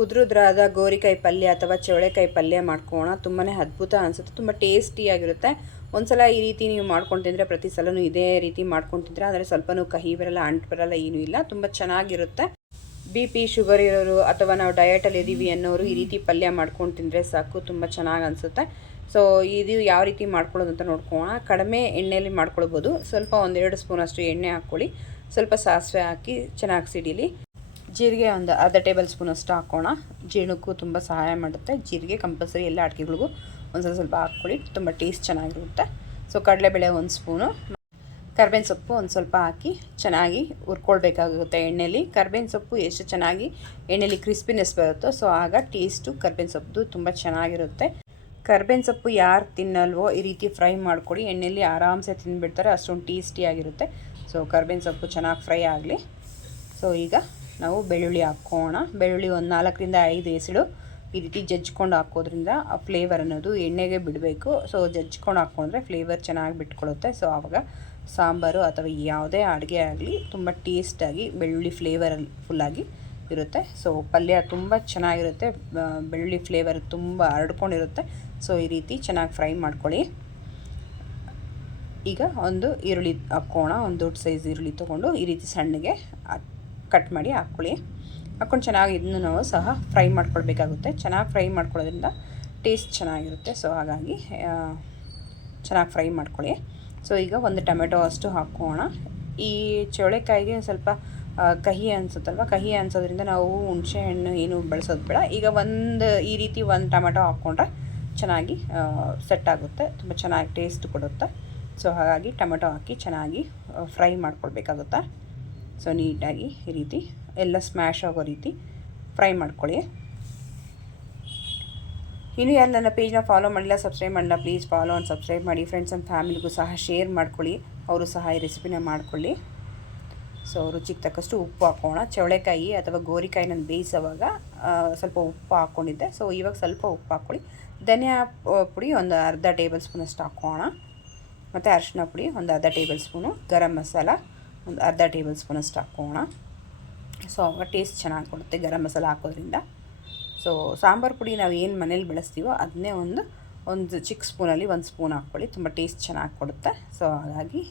ಉದ್ರುದ್ರಾದ ಗೋರಿಕಾಯಿ ಪಲ್ಯ ಅಥವಾ ಚವಳೆಕಾಯಿ ಪಲ್ಯ ಮಾಡ್ಕೋಣ. ತುಂಬಾ ಅದ್ಭುತ ಅನಿಸುತ್ತೆ, ತುಂಬ ಟೇಸ್ಟಿಯಾಗಿರುತ್ತೆ. ಒಂದ್ಸಲ ಈ ರೀತಿ ನೀವು ಮಾಡ್ಕೊಂಡು ತಿಂದರೆ ಪ್ರತಿ ಸಲನೂ ಇದೇ ರೀತಿ ಮಾಡ್ಕೊಂಡು ತಿಂದರೆ ಅಂದರೆ ಸ್ವಲ್ಪನೂ ಕಹಿ ಬರಲ್ಲ, ಅಂಟು ಬರಲ್ಲ, ಏನೂ ಇಲ್ಲ. ತುಂಬ ಚೆನ್ನಾಗಿರುತ್ತೆ. BP ಶುಗರ್ ಇರೋರು ಅಥವಾ ನಾವು ಡಯಟಲ್ಲಿ ಇದ್ದೀವಿ ಅನ್ನೋರು ಈ ರೀತಿ ಪಲ್ಯ ಮಾಡ್ಕೊಂಡು ತಿಂದರೆ ಸಾಕು, ತುಂಬ ಚೆನ್ನಾಗಿ ಅನಿಸುತ್ತೆ. ಸೊ ಇದು ಯಾವ ರೀತಿ ಮಾಡ್ಕೊಳ್ಳೋದು ಅಂತ ನೋಡ್ಕೋಣ. ಕಡಿಮೆ ಎಣ್ಣೆಯಲ್ಲಿ ಮಾಡ್ಕೊಳ್ಬೋದು. ಸ್ವಲ್ಪ 1-2 ಸ್ಪೂನಷ್ಟು ಎಣ್ಣೆ ಹಾಕ್ಕೊಳ್ಳಿ. ಸ್ವಲ್ಪ ಸಾಸಿವೆ ಹಾಕಿ ಚೆನ್ನಾಗಿ ಸಿಡಿಲಿ. ಜೀರಿಗೆ ಒಂದು ಅರ್ಧ ಟೇಬಲ್ ಸ್ಪೂನಷ್ಟು ಹಾಕೋಣ. ಜೀರ್ಣಕ್ಕೂ ತುಂಬ ಸಹಾಯ ಮಾಡುತ್ತೆ. ಜೀರಿಗೆ ಕಂಪಲ್ಸರಿ ಎಲ್ಲ ಅಡುಗೆಗಳಿಗೂ ಸ್ವಲ್ಪ ಹಾಕ್ಕೊಳ್ಳಿ, ತುಂಬ ಟೇಸ್ಟ್ ಚೆನ್ನಾಗಿರುತ್ತೆ. ಸೊ ಕಡಲೆಬೇಳೆ 1 ಸ್ಪೂನು, ಕರ್ಬೇವಿನ ಸೊಪ್ಪು ಒಂದು ಸ್ವಲ್ಪ ಹಾಕಿ ಚೆನ್ನಾಗಿ ಹುರ್ಕೊಳ್ಬೇಕಾಗುತ್ತೆ ಎಣ್ಣೆಯಲ್ಲಿ. ಕರ್ಬೇವಿನ ಸೊಪ್ಪು ಎಷ್ಟು ಚೆನ್ನಾಗಿ ಎಣ್ಣೆಯಲ್ಲಿ ಕ್ರಿಸ್ಪಿನೆಸ್ ಬರುತ್ತೋ ಸೊ ಆಗ ಟೇಸ್ಟು ಕರ್ಬೇವಿನ ಸೊಪ್ಪು ತುಂಬ ಚೆನ್ನಾಗಿರುತ್ತೆ. ಕರ್ಬೇವಿನ ಸೊಪ್ಪು ಯಾರು ತಿನ್ನಲ್ವೋ ಈ ರೀತಿ ಫ್ರೈ ಮಾಡ್ಕೊಳ್ಳಿ, ಎಣ್ಣೆಯಲ್ಲಿ ಆರಾಮ್ಸೆ ತಿಂದುಬಿಡ್ತಾರೆ, ಅಷ್ಟೊಂದು ಟೇಸ್ಟಿಯಾಗಿರುತ್ತೆ. ಸೊ ಕರ್ಬೇವಿನ ಸೊಪ್ಪು ಚೆನ್ನಾಗಿ ಫ್ರೈ ಆಗಲಿ. ಸೊ ಈಗ ನಾವು ಬೆಳ್ಳುಳ್ಳಿ ಹಾಕ್ಕೋಣ. ಬೆಳ್ಳುಳ್ಳಿ ಒಂದು 4-5 ಎಸಳು ಈ ರೀತಿ ಜಜ್ಕೊಂಡು ಹಾಕೋದ್ರಿಂದ ಆ ಫ್ಲೇವರ್ ಅನ್ನೋದು ಎಣ್ಣೆಗೆ ಬಿಡಬೇಕು. ಸೊ ಜಜ್ಕೊಂಡು ಹಾಕ್ಕೊಂಡ್ರೆ ಫ್ಲೇವರ್ ಚೆನ್ನಾಗಿ ಬಿಟ್ಕೊಳ್ಳುತ್ತೆ. ಸೊ ಆವಾಗ ಸಾಂಬಾರು ಅಥವಾ ಯಾವುದೇ ಅಡುಗೆ ಆಗಲಿ ತುಂಬ ಟೇಸ್ಟಾಗಿ ಬೆಳ್ಳುಳ್ಳಿ ಫ್ಲೇವರಲ್ಲಿ ಫುಲ್ಲಾಗಿ ಇರುತ್ತೆ. ಸೊ ಪಲ್ಯ ತುಂಬ ಚೆನ್ನಾಗಿರುತ್ತೆ, ಬೆಳ್ಳುಳ್ಳಿ ಫ್ಲೇವರ್ ತುಂಬ ಹರಡ್ಕೊಂಡಿರುತ್ತೆ. ಸೊ ಈ ರೀತಿ ಚೆನ್ನಾಗಿ ಫ್ರೈ ಮಾಡ್ಕೊಳ್ಳಿ. ಈಗ ಒಂದು ಈರುಳ್ಳಿ ಹಾಕ್ಕೋಣ. ಒಂದು ದೊಡ್ಡ ಸೈಜ್ ಈರುಳ್ಳಿ ತೊಗೊಂಡು ಈ ರೀತಿ ಸಣ್ಣಗೆ ಕಟ್ ಮಾಡಿ ಹಾಕ್ಕೊಳ್ಳಿ. ಹಾಕ್ಕೊಂಡು ಚೆನ್ನಾಗಿ ಇದನ್ನು ನಾವು ಸಹ ಫ್ರೈ ಮಾಡ್ಕೊಳ್ಬೇಕಾಗುತ್ತೆ. ಚೆನ್ನಾಗಿ ಫ್ರೈ ಮಾಡ್ಕೊಳ್ಳೋದ್ರಿಂದ ಟೇಸ್ಟ್ ಚೆನ್ನಾಗಿರುತ್ತೆ. ಸೊ ಹಾಗಾಗಿ ಚೆನ್ನಾಗಿ ಫ್ರೈ ಮಾಡ್ಕೊಳ್ಳಿ. ಸೊ ಈಗ ಒಂದು ಟೊಮೆಟೊ ಅಷ್ಟು ಹಾಕ್ಕೋಣ. ಈ ಚವಳೆಕಾಯಿಗೆ ಸ್ವಲ್ಪ ಕಹಿ ಅನಿಸುತ್ತಲ್ವ, ಕಹಿ ಅನಿಸೋದ್ರಿಂದ ನಾವು ಹುಣಸೆ ಹಣ್ಣು ಏನು ಬಳಸೋದು ಬೇಡ. ಈಗ ಈ ರೀತಿ ಒಂದು ಟೊಮೆಟೊ ಹಾಕ್ಕೊಂಡ್ರೆ ಚೆನ್ನಾಗಿ ಸೆಟ್ ಆಗುತ್ತೆ, ತುಂಬ ಚೆನ್ನಾಗಿ ಟೇಸ್ಟ್ ಕೊಡುತ್ತೆ. ಸೊ ಹಾಗಾಗಿ ಟೊಮೆಟೊ ಹಾಕಿ ಚೆನ್ನಾಗಿ ಫ್ರೈ ಮಾಡ್ಕೊಳ್ಬೇಕಾಗುತ್ತೆ. ಸೊ ನೀಟಾಗಿ ಈ ರೀತಿ ಎಲ್ಲ ಸ್ಮ್ಯಾಶ್ ಆಗೋ ರೀತಿ ಫ್ರೈ ಮಾಡ್ಕೊಳ್ಳಿ. ಇನ್ನೂ ಯಾರು ನನ್ನ ಪೇಜ್ನ ಫಾಲೋ ಮಾಡಿಲ್ಲ, ಸಬ್ಸ್ಕ್ರೈಬ್ ಮಾಡಿಲ್ಲ, ಪ್ಲೀಸ್ ಫಾಲೋ ಆ್ಯಂಡ್ ಸಬ್ಸ್ಕ್ರೈಬ್ ಮಾಡಿ. ಫ್ರೆಂಡ್ಸ್ ಆ್ಯಂಡ್ ಫ್ಯಾಮಿಲಿಗೂ ಸಹ ಶೇರ್ ಮಾಡ್ಕೊಳ್ಳಿ, ಅವರು ಸಹ ಈ ರೆಸಿಪಿನ ಮಾಡ್ಕೊಳ್ಳಿ. ಸೊ ರುಚಿಗೆ ತಕ್ಕಷ್ಟು ಉಪ್ಪು ಹಾಕೋಣ. ಚವಳೆಕಾಯಿ ಅಥವಾ ಗೋರಿಕಾಯಿನ ಬೇಯಿಸೋವಾಗ ಸ್ವಲ್ಪ ಉಪ್ಪು ಹಾಕ್ಕೊಂಡಿದ್ದೆ. ಸೊ ಇವಾಗ ಸ್ವಲ್ಪ ಉಪ್ಪು ಹಾಕ್ಕೊಳ್ಳಿ. ಧನಿಯಾ ಪುಡಿ ಒಂದು ಅರ್ಧ ಟೇಬಲ್ ಸ್ಪೂನಷ್ಟು ಹಾಕೋಣ. ಮತ್ತು ಅರಿಶಿನ ಪುಡಿ ಒಂದು ಅರ್ಧ ಟೇಬಲ್ ಸ್ಪೂನು, ಗರಂ ಮಸಾಲ ಒಂದು ಅರ್ಧ ಟೇಬಲ್ ಸ್ಪೂನಷ್ಟು ಹಾಕೋಣ. ಸೊ ಆವಾಗ ಟೇಸ್ಟ್ ಚೆನ್ನಾಗಿ ಕೊಡುತ್ತೆ ಗರಂ ಮಸಾಲ ಹಾಕೋದ್ರಿಂದ. ಸೊ ಸಾಂಬಾರು ಪುಡಿ ನಾವು ಏನು ಮನೇಲಿ ಬಳಸ್ತೀವೋ ಅದನ್ನೇ ಒಂದು ಚಿಕ್ಕ ಸ್ಪೂನಲ್ಲಿ 1 ಸ್ಪೂನ್ ಹಾಕ್ಕೊಳ್ಳಿ, ತುಂಬ ಟೇಸ್ಟ್ ಚೆನ್ನಾಗಿ ಕೊಡುತ್ತೆ. ಸೊ ಹಾಗಾಗಿ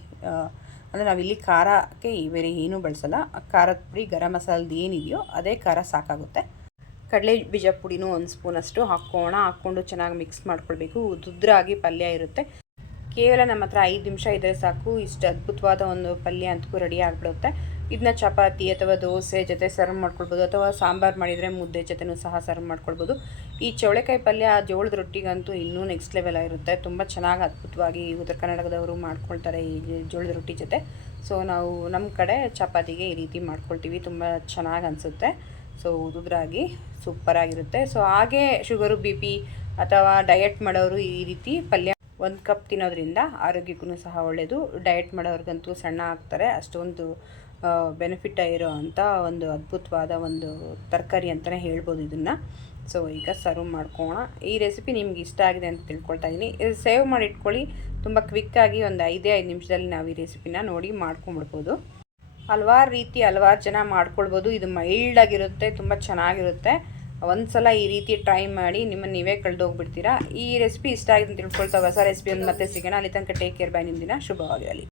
ಅಂದರೆ ನಾವಿಲ್ಲಿ ಖಾರಕ್ಕೆ ಬೇರೆ ಏನೂ ಬಳಸಲ್ಲ. ಖಾರದ ಪುಡಿ ಗರಂ ಮಸಾಲದ್ದು ಏನಿದೆಯೋ ಅದೇ ಖಾರ ಸಾಕಾಗುತ್ತೆ. ಕಡಲೆ ಬೀಜ ಪುಡಿನೂ 1 ಸ್ಪೂನಷ್ಟು ಹಾಕ್ಕೋಣ. ಹಾಕ್ಕೊಂಡು ಚೆನ್ನಾಗಿ ಮಿಕ್ಸ್ ಮಾಡ್ಕೊಳ್ಬೇಕು. ಉದ್ರಾಗಿ ಪಲ್ಯ ಇರುತ್ತೆ. ಕೇವಲ ನಮ್ಮ ಹತ್ರ 5 ನಿಮಿಷ ಇದ್ದರೆ ಸಾಕು, ಇಷ್ಟು ಅದ್ಭುತವಾದ ಒಂದು ಪಲ್ಯ ಅಂತೂ ರೆಡಿ ಆಗಿಬಿಡುತ್ತೆ. ಇದನ್ನ ಚಪಾತಿ ಅಥವಾ ದೋಸೆ ಜೊತೆ ಸರ್ವ್ ಮಾಡ್ಕೊಳ್ಬೋದು, ಅಥವಾ ಸಾಂಬಾರು ಮಾಡಿದರೆ ಮುದ್ದೆ ಜೊತೆನೂ ಸಹ ಸರ್ವ್ ಮಾಡ್ಕೊಳ್ಬೋದು. ಈ ಚವಳೆಕಾಯಿ ಪಲ್ಯ ಜೋಳದ ರೊಟ್ಟಿಗಂತೂ ಇನ್ನೂ ನೆಕ್ಸ್ಟ್ ಲೆವೆಲ್ ಆಗಿರುತ್ತೆ. ತುಂಬ ಚೆನ್ನಾಗಿ ಅದ್ಭುತವಾಗಿ ಉತ್ತರ ಕರ್ನಾಟಕದವರು ಮಾಡ್ಕೊಳ್ತಾರೆ ಈ ಜೋಳದ ರೊಟ್ಟಿ ಜೊತೆ. ಸೊ ನಾವು ನಮ್ಮ ಕಡೆ ಚಪಾತಿಗೆ ಈ ರೀತಿ ಮಾಡ್ಕೊಳ್ತೀವಿ, ತುಂಬ ಚೆನ್ನಾಗಿ ಅನಿಸುತ್ತೆ. ಸೊ ಉದುರಾಗಿ ಸೂಪರಾಗಿರುತ್ತೆ. ಸೊ ಹಾಗೆ ಶುಗರು BP ಅಥವಾ ಡಯಟ್ ಮಾಡೋರು ಈ ರೀತಿ ಪಲ್ಯ 1 ಕಪ್ ತಿನ್ನೋದ್ರಿಂದ ಆರೋಗ್ಯಕ್ಕೂ ಸಹ ಒಳ್ಳೆಯದು. ಡಯಟ್ ಮಾಡೋರಿಗಂತೂ ಸಣ್ಣ ಆಗ್ತಾರೆ, ಅಷ್ಟೊಂದು ಬೆನಿಫಿಟ್ ಇರೋ ಅಂಥ ಒಂದು ಅದ್ಭುತವಾದ ಒಂದು ತರಕಾರಿ ಅಂತಲೇ ಹೇಳ್ಬೋದು ಇದನ್ನು. ಸೊ ಈಗ ಸರ್ವ್ ಮಾಡ್ಕೋಣ. ಈ ರೆಸಿಪಿ ನಿಮ್ಗೆ ಇಷ್ಟ ಆಗಿದೆ ಅಂತ ತಿಳ್ಕೊಳ್ತಾ ಇದ್ದೀನಿ. ಇದು ಸೇವ್ ಮಾಡಿ ಇಟ್ಕೊಳ್ಳಿ. ತುಂಬ ಕ್ವಿಕ್ಕಾಗಿ ಒಂದು 5 ನಿಮಿಷದಲ್ಲಿ ನಾವು ಈ ರೆಸಿಪಿನ ನೋಡಿ ಮಾಡ್ಕೊಂಬಿಡ್ಬೋದು. ಹಲವಾರು ಜನ ಮಾಡ್ಕೊಳ್ಬೋದು. ಇದು ಮೈಲ್ಡಾಗಿರುತ್ತೆ, ತುಂಬ ಚೆನ್ನಾಗಿರುತ್ತೆ. ಒಂದು ಸಲ ಈ ರೀತಿ ಟ್ರೈ ಮಾಡಿ ನಿಮ್ಮನ್ನು ನೀವೇ ಕಳೆದೋಗ್ಬಿಡ್ತೀರಾ. ಈ ರೆಸಿಪಿ ಇಷ್ಟ ಆಗಿದೆ ಅಂತ ತಿಳ್ಕೊಳ್ತಾ ಹೊಸ ರೆಸಿಪಿ ಒಂದು ಮತ್ತೆ ಸಿಗೋಣ. ಅಲ್ಲಿ ತನಕ ಟೇಕ್ ಕೇರ್, ಬೈ. ನಿಮ್ಮ ದಿನ ಶುಭವಾಗಿರಲಿ.